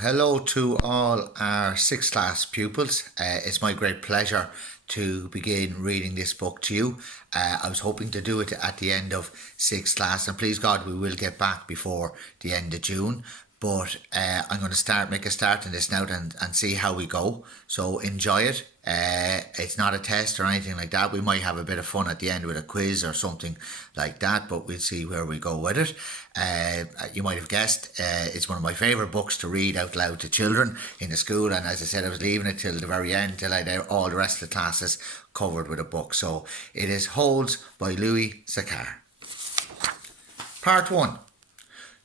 Hello to all our sixth class pupils. It's my great pleasure to begin reading this book to you. I was hoping to do it at the end of sixth class, and please God, we will get back before the end of June. But I'm going to make a start in this now and see how we go. So enjoy it. It's not a test or anything like that. We might have a bit of fun at the end with a quiz or something like that, but we'll see where we go with it. You might have guessed, it's one of my favourite books to read out loud to children in the school. And as I said, I was leaving it till the very end, till I had all the rest of the classes covered with a book. So it is Holds by Louis Zakar. Part 1.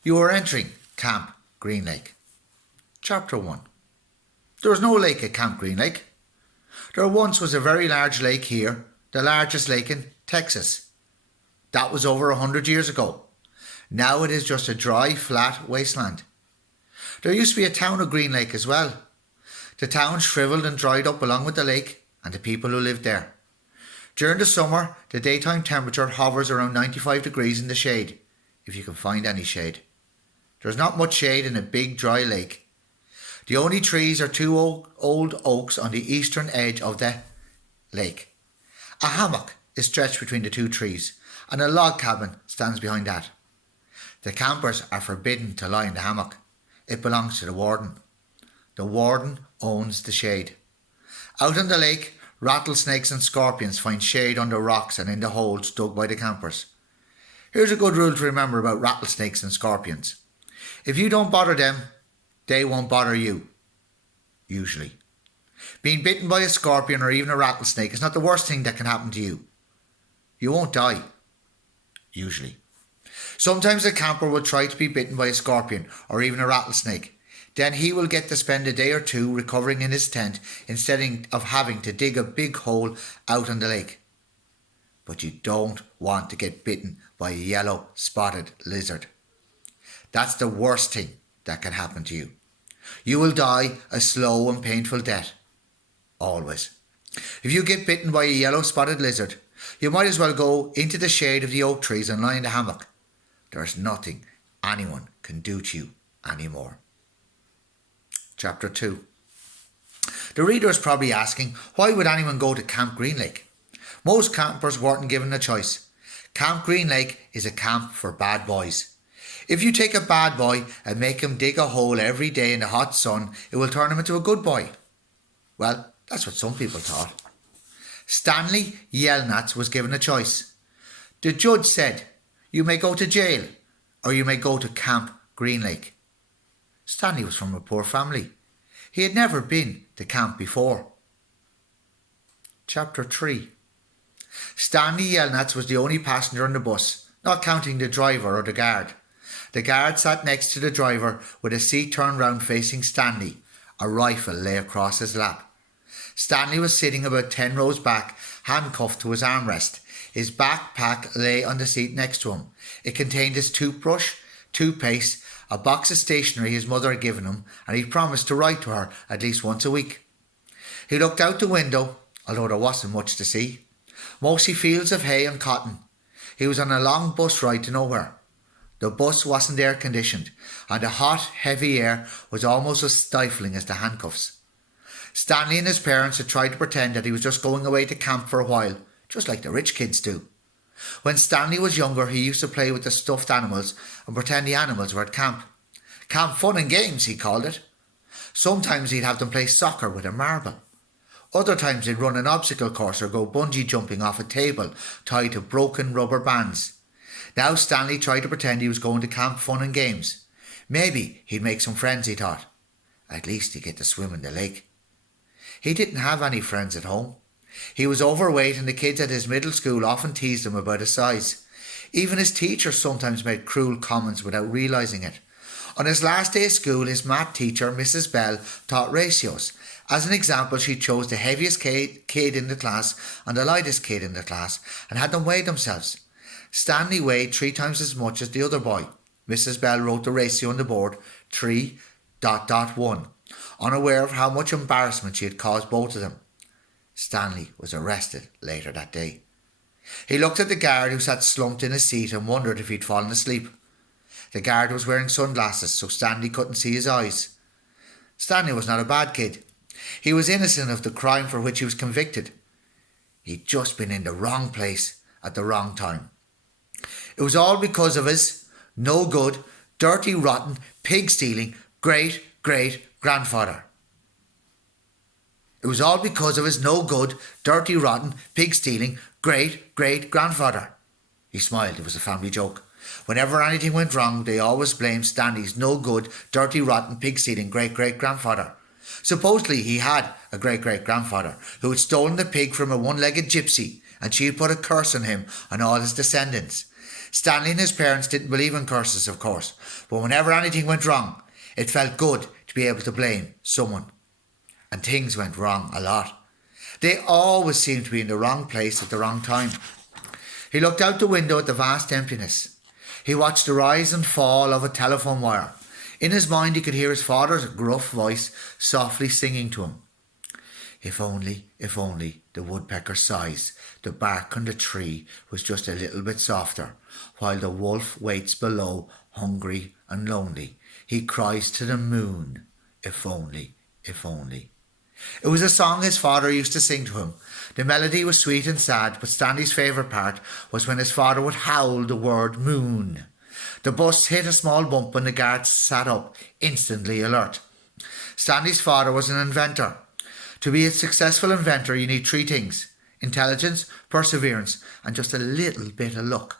You are entering Camp Green Lake. Chapter 1. There was no lake at Camp Green Lake. There once was a very large lake here, the largest lake in Texas. That was over 100 years ago. Now it is just a dry, flat wasteland. There used to be a town of Green Lake as well. The town shriveled and dried up along with the lake and the people who lived there. During the summer, the daytime temperature hovers around 95 degrees in the shade, if you can find any shade. There's not much shade in a big dry lake. The only trees are two old oaks on the eastern edge of the lake. A hammock is stretched between the two trees, and a log cabin stands behind that. The campers are forbidden to lie in the hammock. It belongs to the warden. The warden owns the shade. Out on the lake, rattlesnakes and scorpions find shade under rocks and in the holes dug by the campers. Here's a good rule to remember about rattlesnakes and scorpions. If you don't bother them, they won't bother you. Usually. Being bitten by a scorpion or even a rattlesnake is not the worst thing that can happen to you. You won't die. Usually. Sometimes a camper will try to be bitten by a scorpion or even a rattlesnake. Then he will get to spend a day or two recovering in his tent instead of having to dig a big hole out on the lake. But you don't want to get bitten by a yellow spotted lizard. That's the worst thing that can happen to you. You will die a slow and painful death. Always. If you get bitten by a yellow spotted lizard, you might as well go into the shade of the oak trees and lie in the hammock. There's nothing anyone can do to you anymore. Chapter 2. The reader is probably asking, why would anyone go to Camp Green Lake? Most campers weren't given a choice. Camp Green Lake is a camp for bad boys. If you take a bad boy and make him dig a hole every day in the hot sun, it will turn him into a good boy. Well, that's what some people thought. Stanley Yelnats was given a choice. The judge said, you may go to jail or you may go to Camp Green Lake. Stanley was from a poor family. He had never been to camp before. Chapter 3. Stanley Yelnats was the only passenger on the bus, not counting the driver or the guard. The guard sat next to the driver with his seat turned round facing Stanley. A rifle lay across his lap. Stanley was sitting about 10 rows back, handcuffed to his armrest. His backpack lay on the seat next to him. It contained his toothbrush, toothpaste, a box of stationery his mother had given him, and he promised to write to her at least once a week. He looked out the window, although there wasn't much to see. Mostly fields of hay and cotton. He was on a long bus ride to nowhere. The bus wasn't air conditioned, and the hot, heavy air was almost as stifling as the handcuffs. Stanley and his parents had tried to pretend that he was just going away to camp for a while, just like the rich kids do. When Stanley was younger, he used to play with the stuffed animals and pretend the animals were at camp. Camp fun and games, he called it. Sometimes he'd have them play soccer with a marble. Other times they'd run an obstacle course or go bungee jumping off a table tied to broken rubber bands. Now Stanley tried to pretend he was going to camp fun and games. Maybe he'd make some friends, he thought. At least he'd get to swim in the lake. He didn't have any friends at home. He was overweight and the kids at his middle school often teased him about his size. Even his teachers sometimes made cruel comments without realising it. On his last day of school, his math teacher, Mrs. Bell, taught ratios. As an example, she chose the heaviest kid in the class and the lightest kid in the class and had them weigh themselves. Stanley weighed 3 times as much as the other boy. Mrs. Bell wrote the ratio on the board, 3.1, unaware of how much embarrassment she had caused both of them. Stanley was arrested later that day. He looked at the guard who sat slumped in his seat and wondered if he'd fallen asleep. The guard was wearing sunglasses, so Stanley couldn't see his eyes. Stanley was not a bad kid. He was innocent of the crime for which he was convicted. He'd just been in the wrong place at the wrong time. It was all because of his no good, dirty, rotten, pig-stealing great-great-grandfather. It was all because of his no good, dirty, rotten, pig-stealing great-great-grandfather. He smiled. It was a family joke. Whenever anything went wrong, they always blamed Stanley's no good, dirty, rotten, pig-stealing great-great-grandfather. Supposedly he had a great-great-grandfather who had stolen the pig from a one-legged gypsy, and she had put a curse on him and all his descendants. Stanley and his parents didn't believe in curses, of course, but whenever anything went wrong, it felt good to be able to blame someone. And things went wrong a lot. They always seemed to be in the wrong place at the wrong time. He looked out the window at the vast emptiness. He watched the rise and fall of a telephone wire. In his mind he could hear his father's gruff voice softly singing to him. If only, the woodpecker sighs, the bark on the tree was just a little bit softer, while the wolf waits below, hungry and lonely. He cries to the moon, if only. It was a song his father used to sing to him. The melody was sweet and sad, but Stanley's favourite part was when his father would howl the word moon. The bus hit a small bump and the guards sat up, instantly alert. Stanley's father was an inventor. To be a successful inventor, you need three things: intelligence, perseverance, and just a little bit of luck.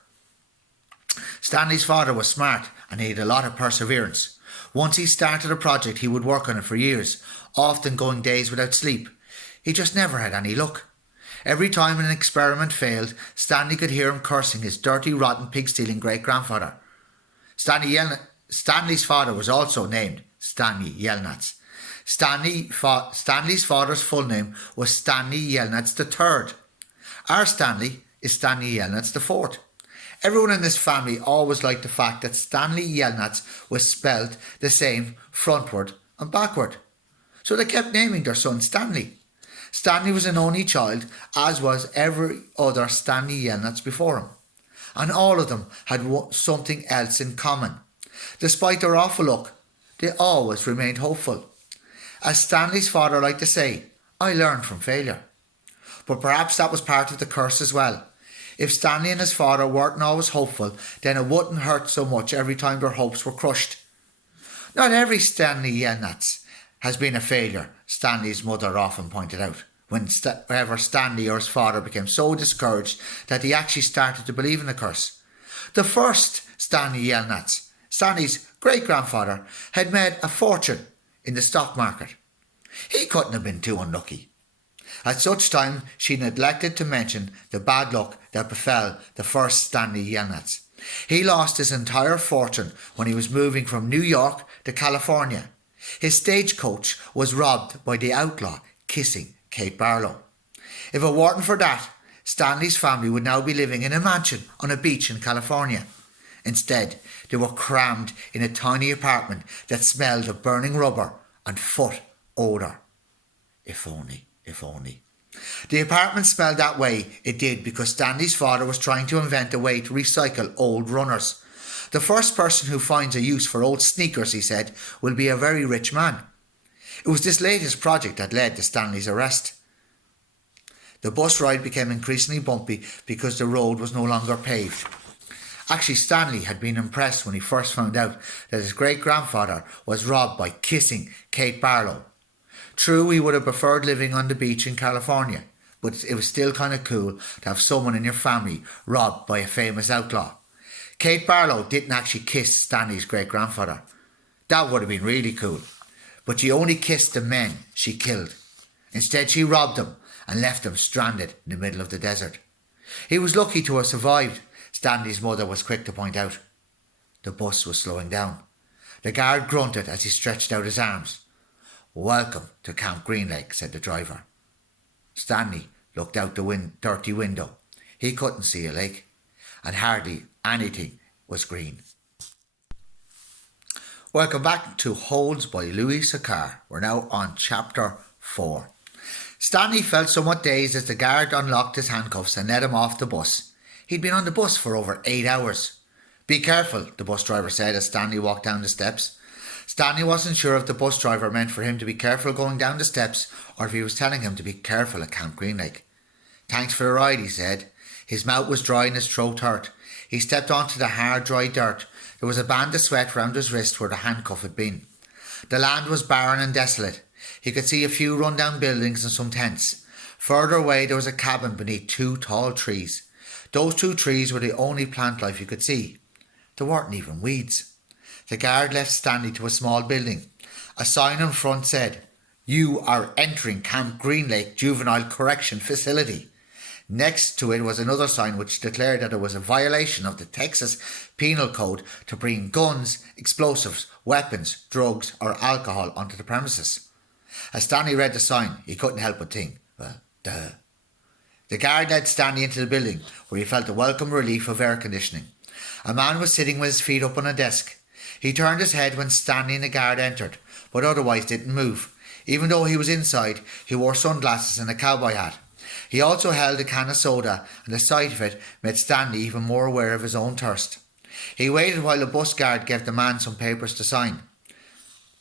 Stanley's father was smart and he had a lot of perseverance. Once he started a project, he would work on it for years, often going days without sleep. He just never had any luck. Every time an experiment failed, Stanley could hear him cursing his dirty, rotten, pig-stealing great-grandfather. Stanley's father was also named Stanley Yelnats. Stanley's father's full name was Stanley Yelnats III. Our Stanley is Stanley Yelnats IV. Everyone in this family always liked the fact that Stanley Yelnats was spelled the same frontward and backward. So they kept naming their son Stanley. Stanley was an only child, as was every other Stanley Yelnats before him. And all of them had something else in common. Despite their awful luck, they always remained hopeful. As Stanley's father liked to say, I learned from failure. But perhaps that was part of the curse as well. If Stanley and his father weren't always hopeful, then it wouldn't hurt so much every time their hopes were crushed. Not every Stanley Yelnats has been a failure, Stanley's mother often pointed out, whenever Stanley or his father became so discouraged that he actually started to believe in the curse. The first Stanley Yelnats, Stanley's great-grandfather, had made a fortune in the stock market. He couldn't have been too unlucky. At such time, she neglected to mention the bad luck that befell the first Stanley Yelnats. He lost his entire fortune when he was moving from New York to California. His stagecoach was robbed by the outlaw kissing Kate Barlow. If it weren't for that, Stanley's family would now be living in a mansion on a beach in California. Instead, they were crammed in a tiny apartment that smelled of burning rubber and foot odour. If only. The apartment smelled that way. It did because Stanley's father was trying to invent a way to recycle old runners. The first person who finds a use for old sneakers, he said, will be a very rich man. It was this latest project that led to Stanley's arrest. The bus ride became increasingly bumpy because the road was no longer paved. Actually, Stanley had been impressed when he first found out that his great-grandfather was robbed by kissing Kate Barlow. True, he would have preferred living on the beach in California, but it was still kind of cool to have someone in your family robbed by a famous outlaw. Kate Barlow didn't actually kiss Stanley's great-grandfather. That would have been really cool. But she only kissed the men she killed. Instead, she robbed them and left them stranded in the middle of the desert. He was lucky to have survived, Stanley's mother was quick to point out. The bus was slowing down. The guard grunted as he stretched out his arms. Welcome to Camp Green Lake, said the driver. Stanley looked out the dirty window. He couldn't see a lake, and hardly anything was green. Welcome back to Holds by Louis Sakar. We're now on chapter 4. Stanley felt somewhat dazed as the guard unlocked his handcuffs and led him off the bus. He'd been on the bus for over 8 hours. Be careful, the bus driver said as Stanley walked down the steps. Stanley wasn't sure if the bus driver meant for him to be careful going down the steps or if he was telling him to be careful at Camp Greenlake. "Thanks for the ride," he said. His mouth was dry and his throat hurt. He stepped onto the hard, dry dirt. There was a band of sweat round his wrist where the handcuff had been. The land was barren and desolate. He could see a few run-down buildings and some tents. Further away there was a cabin beneath two tall trees. Those two trees were the only plant life you could see. There weren't even weeds. The guard led Stanley to a small building. A sign in front said, "You are entering Camp Greenlake Juvenile Correction Facility." Next to it was another sign which declared that it was a violation of the Texas Penal Code to bring guns, explosives, weapons, drugs or alcohol onto the premises. As Stanley read the sign, he couldn't help but think, well, duh. The guard led Stanley into the building, where he felt the welcome relief of air conditioning. A man was sitting with his feet up on a desk. He turned his head when Stanley and the guard entered, but otherwise didn't move. Even though he was inside, he wore sunglasses and a cowboy hat. He also held a can of soda, and the sight of it made Stanley even more aware of his own thirst. He waited while the bus guard gave the man some papers to sign.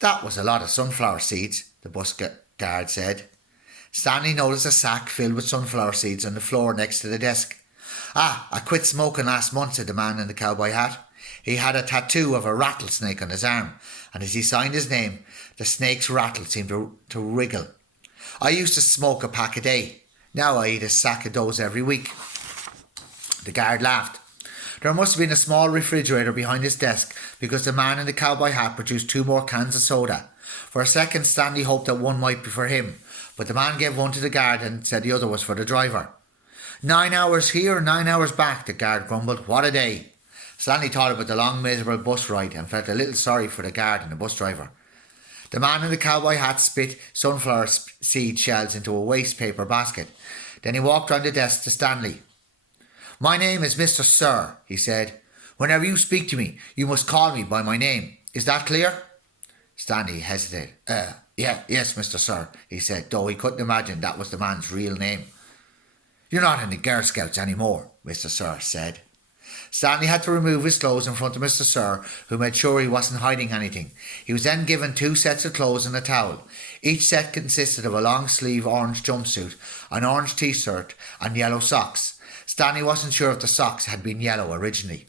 "That was a lot of sunflower seeds," the bus guard said. Stanley noticed a sack filled with sunflower seeds on the floor next to the desk. "I quit smoking last month," said the man in the cowboy hat. He had a tattoo of a rattlesnake on his arm, and as he signed his name, the snake's rattle seemed to wriggle. "I used to smoke a pack a day. Now I eat a sack of those every week." The guard laughed. There must have been a small refrigerator behind his desk, because the man in the cowboy hat produced 2 more cans of soda. For a second Stanley hoped that one might be for him, but the man gave one to the guard and said the other was for the driver. 9 hours here, 9 hours back," the guard grumbled. "What a day." Stanley thought about the long miserable bus ride and felt a little sorry for the guard and the bus driver. The man in the cowboy hat spit sunflower seed shells into a waste paper basket. Then he walked round the desk to Stanley. "My name is Mr. Sir," he said. "Whenever you speak to me, you must call me by my name. Is that clear?" Stanley hesitated. Yes, Mr. Sir," he said, though he couldn't imagine that was the man's real name. "You're not in the Girl Scouts anymore," Mr. Sir said. Stanley had to remove his clothes in front of Mr. Sir, who made sure he wasn't hiding anything. He was then given 2 sets of clothes and a towel. Each set consisted of a long-sleeve orange jumpsuit, an orange t-shirt and yellow socks. Stanley wasn't sure if the socks had been yellow originally.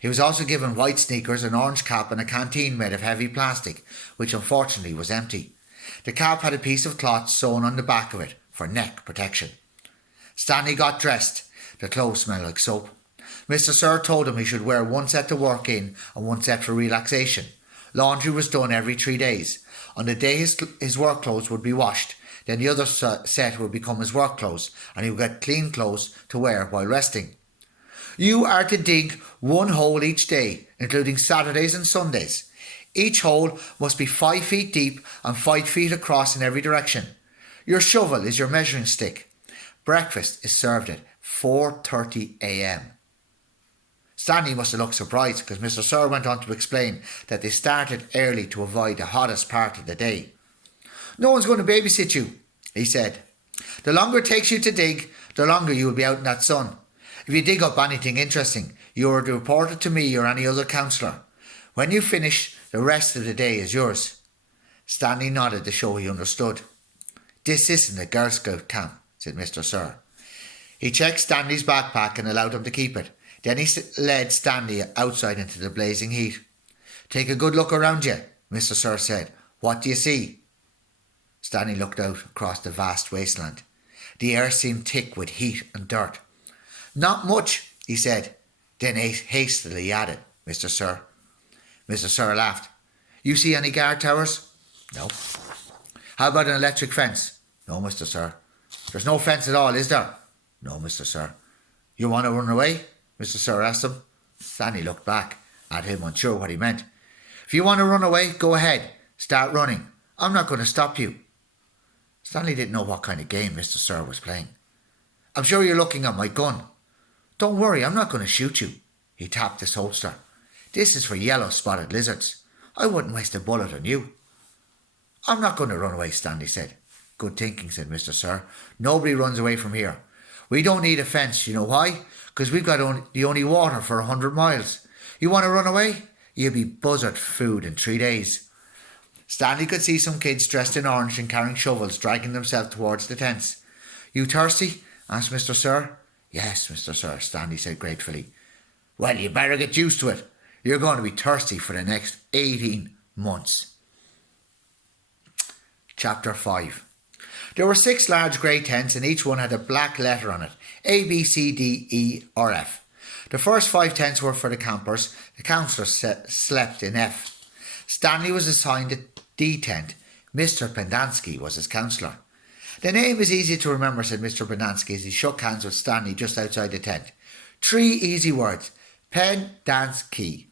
He was also given white sneakers, an orange cap and a canteen made of heavy plastic, which unfortunately was empty. The cap had a piece of cloth sewn on the back of it for neck protection. Stanley got dressed. The clothes smelled like soap. Mr. Sir told him he should wear 1 set to work in and 1 set for relaxation. Laundry was done every 3 days. On the day his work clothes would be washed, then the other set would become his work clothes, and he would get clean clothes to wear while resting. "You are to dig 1 hole each day, including Saturdays and Sundays. Each hole must be 5 feet deep and 5 feet across in every direction. Your shovel is your measuring stick. Breakfast is served at 4:30 a.m. Stanley must have looked surprised, because Mr. Sir went on to explain that they started early to avoid the hottest part of the day. "No one's going to babysit you," he said. "The longer it takes you to dig, the longer you will be out in that sun. If you dig up anything interesting, you are to report it to me or any other counsellor. When you finish, the rest of the day is yours." Stanley nodded to show he understood. "This isn't a Girl Scout camp," said Mr. Sir. He checked Stanley's backpack and allowed him to keep it. Then he led Stanley outside into the blazing heat. "Take a good look around you," Mr. Sir said. "What do you see?" Stanley looked out across the vast wasteland. The air seemed thick with heat and dirt. "Not much," he said. Then hastily added, "Mr. Sir." Mr. Sir laughed. "You see any guard towers?" "No." "How about an electric fence?" "No, Mr. Sir." "There's no fence at all, is there?" "No, Mr. Sir." "You want to run away?" Mr. Sir asked him. Stanley looked back at him, unsure what he meant. "If you want to run away, go ahead. Start running. I'm not going to stop you." Stanley didn't know what kind of game Mr. Sir was playing. "I'm sure you're looking at my gun." "Don't worry, I'm not going to shoot you." He tapped his holster. "This is for yellow-spotted lizards. I wouldn't waste a bullet on you." "I'm not going to run away," Stanley said. "Good thinking," said Mr. Sir. "Nobody runs away from here. We don't need a fence, you know why? Because we've got the only water for 100 miles. You want to run away? You'll be buzzard food in 3 days." Stanley could see some kids dressed in orange and carrying shovels dragging themselves towards the tents. "You thirsty?" asked Mr. Sir. "Yes, Mr. Sir," Stanley said gratefully. "Well, you better get used to it. You're going to be thirsty for the next 18 months. Chapter 5. There were 6 large grey tents and each one had a black letter on it, A, B, C, D, E or F. The first 5 tents were for the campers. The counsellors slept in F. Stanley was assigned a D tent. Mr. Pendanski was his counsellor. "The name is easy to remember," said Mr. Pendanski as he shook hands with Stanley just outside the tent. 3 easy words. Pendanski.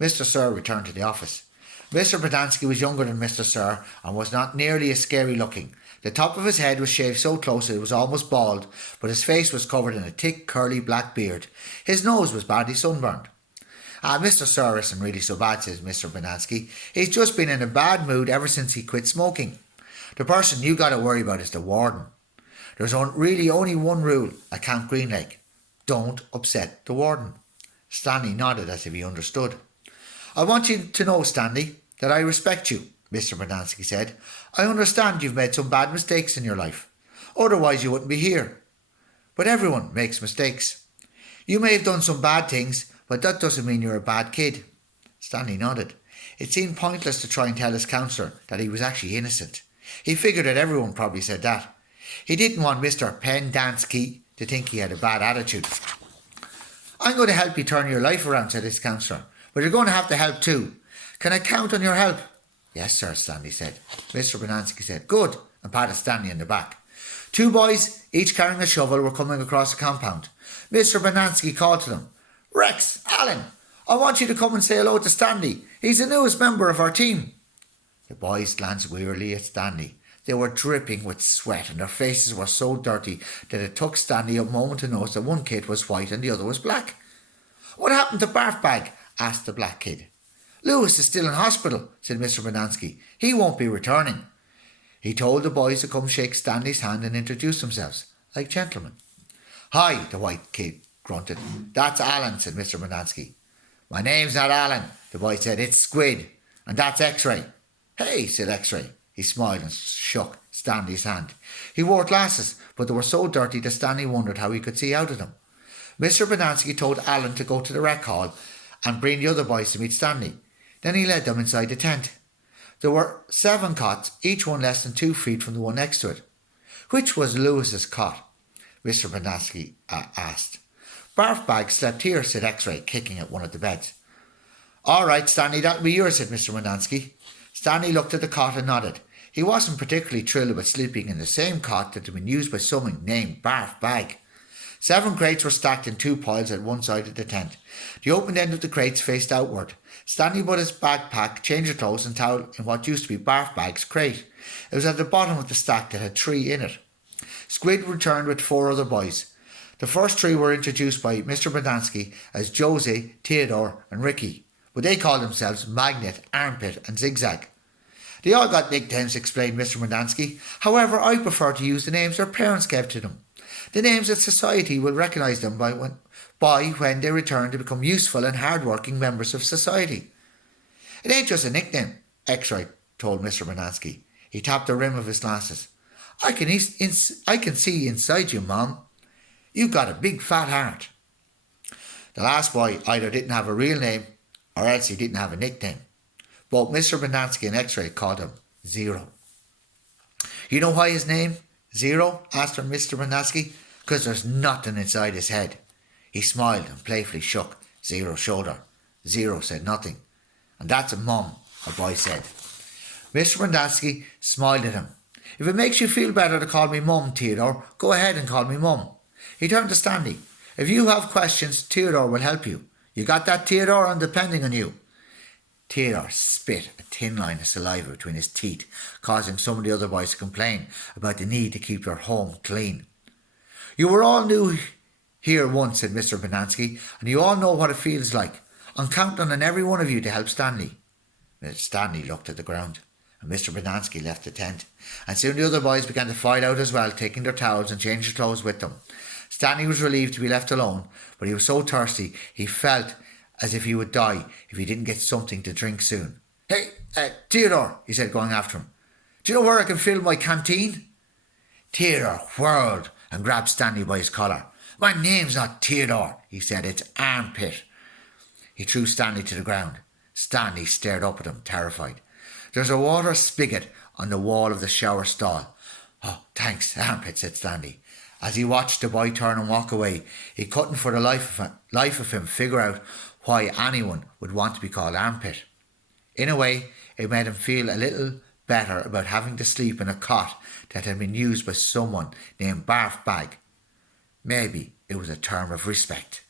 Mr. Sir returned to the office. Mr. Pendanski was younger than Mr. Sir and was not nearly as scary looking. The top of his head was shaved so close it was almost bald, but his face was covered in a thick, curly black beard. His nose was badly sunburned. Mr. Sir isn't really so bad," says Mr. Pendanski. "He's just been in a bad mood ever since he quit smoking. The person you got to worry about is the warden. There's really only one rule at Camp Green Lake. Don't upset the warden." Stanley nodded as if he understood. "I want you to know, Stanley, that I respect you," Mr. Pendanski said. "I understand you've made some bad mistakes in your life. Otherwise you wouldn't be here. But everyone makes mistakes. You may have done some bad things, but that doesn't mean you're a bad kid." Stanley nodded. It seemed pointless to try and tell his counsellor that he was actually innocent. He figured that everyone probably said that. He didn't want Mr. Pendanski to think he had a bad attitude. "I'm going to help you turn your life around," said his counsellor. "But you're going to have to help too. Can I count on your help?" "Yes, sir," Stanley said. Mr. Pendanski said, "Good," and patted Stanley on the back. 2 boys, each carrying a shovel, were coming across the compound. Mr. Pendanski called to them, "Rex, Alan, I want you to come and say hello to Stanley. He's the newest member of our team." The boys glanced wearily at Stanley. They were dripping with sweat and their faces were so dirty that it took Stanley a moment to notice that one kid was white and the other was black. "What happened to Barfbag?" asked the black kid. "Lewis is still in hospital," said Mr. Pendanski. "He won't be returning." He told the boys to come shake Stanley's hand and introduce themselves, like gentlemen. "Hi," the white kid grunted. "That's Alan," said Mr. Pendanski. "My name's not Alan," the boy said. "It's Squid. And that's X-Ray." "Hey," said X-Ray. He smiled and shook Stanley's hand. He wore glasses, but they were so dirty that Stanley wondered how he could see out of them. Mr. Pendanski told Alan to go to the rec hall and bring the other boys to meet Stanley. Then he led them inside the tent. There were 7 cots, each one less than 2 feet from the one next to it. "Which was Lewis's cot?" Mr. Pendanski asked. "Barfbag slept here," said X-Ray, kicking at one of the beds. "All right, Stanley, that'll be yours," said Mr. Pendanski. Stanley looked at the cot and nodded. He wasn't particularly thrilled about sleeping in the same cot that had been used by someone named Barfbag. 7 crates were stacked in 2 piles at one side of the tent. The open end of the crates faced outward. Stanley put his backpack, change of clothes and towel in what used to be Barfbag's crate. It was at the bottom of the stack that had 3 in it. Squid returned with 4 other boys. The first 3 were introduced by Mr. Pendanski as Josie, Theodore and Ricky, but they called themselves Magnet, Armpit and Zigzag. "They all got nicknames," explained Mr. Pendanski. "However, I prefer to use the names their parents gave to them. The names that society will recognise them by when they return to become useful and hard-working members of society." "It ain't just a nickname," X-Ray told Mr. Pendanski. He tapped the rim of his glasses. I can see inside you, Mom. You've got a big fat heart." The last boy either didn't have a real name or else he didn't have a nickname. Both Mr. Pendanski and X-Ray called him Zero. "You know why his name Zero?" asked Mr. Pendanski. "Because there's nothing inside his head." He smiled and playfully shook Zero's shoulder. Zero said nothing. "And that's a Mum," a boy said. Mr. Pendanski smiled at him. "If it makes you feel better to call me Mum, Theodore, go ahead and call me Mum." He turned to Stanley. "If you have questions, Theodore will help you. You got that, Theodore? I'm depending on you." Theodore spit a thin line of saliva between his teeth, causing some of the other boys to complain about the need to keep their home clean. "You were all new here once," said Mr. Pendanski, "and you all know what it feels like. I'm counting on every one of you to help Stanley." Stanley looked at the ground, and Mr. Pendanski left the tent, and soon the other boys began to file out as well, taking their towels and change of clothes with them. Stanley was relieved to be left alone, but he was so thirsty he felt as if he would die if he didn't get something to drink soon. Hey, Theodore, he said, going after him. Do you know where I can fill my canteen? Theodore whirled and grabbed Stanley by his collar. My name's not Theodore, he said, it's Armpit. He threw Stanley to the ground. Stanley stared up at him, terrified. There's a water spigot on the wall of the shower stall. Oh, thanks, Armpit, said Stanley. As he watched the boy turn and walk away, he couldn't for the life of him figure out why anyone would want to be called Armpit. In a way, it made him feel a little better about having to sleep in a cot that had been used by someone named Barf Bag. Maybe it was a term of respect.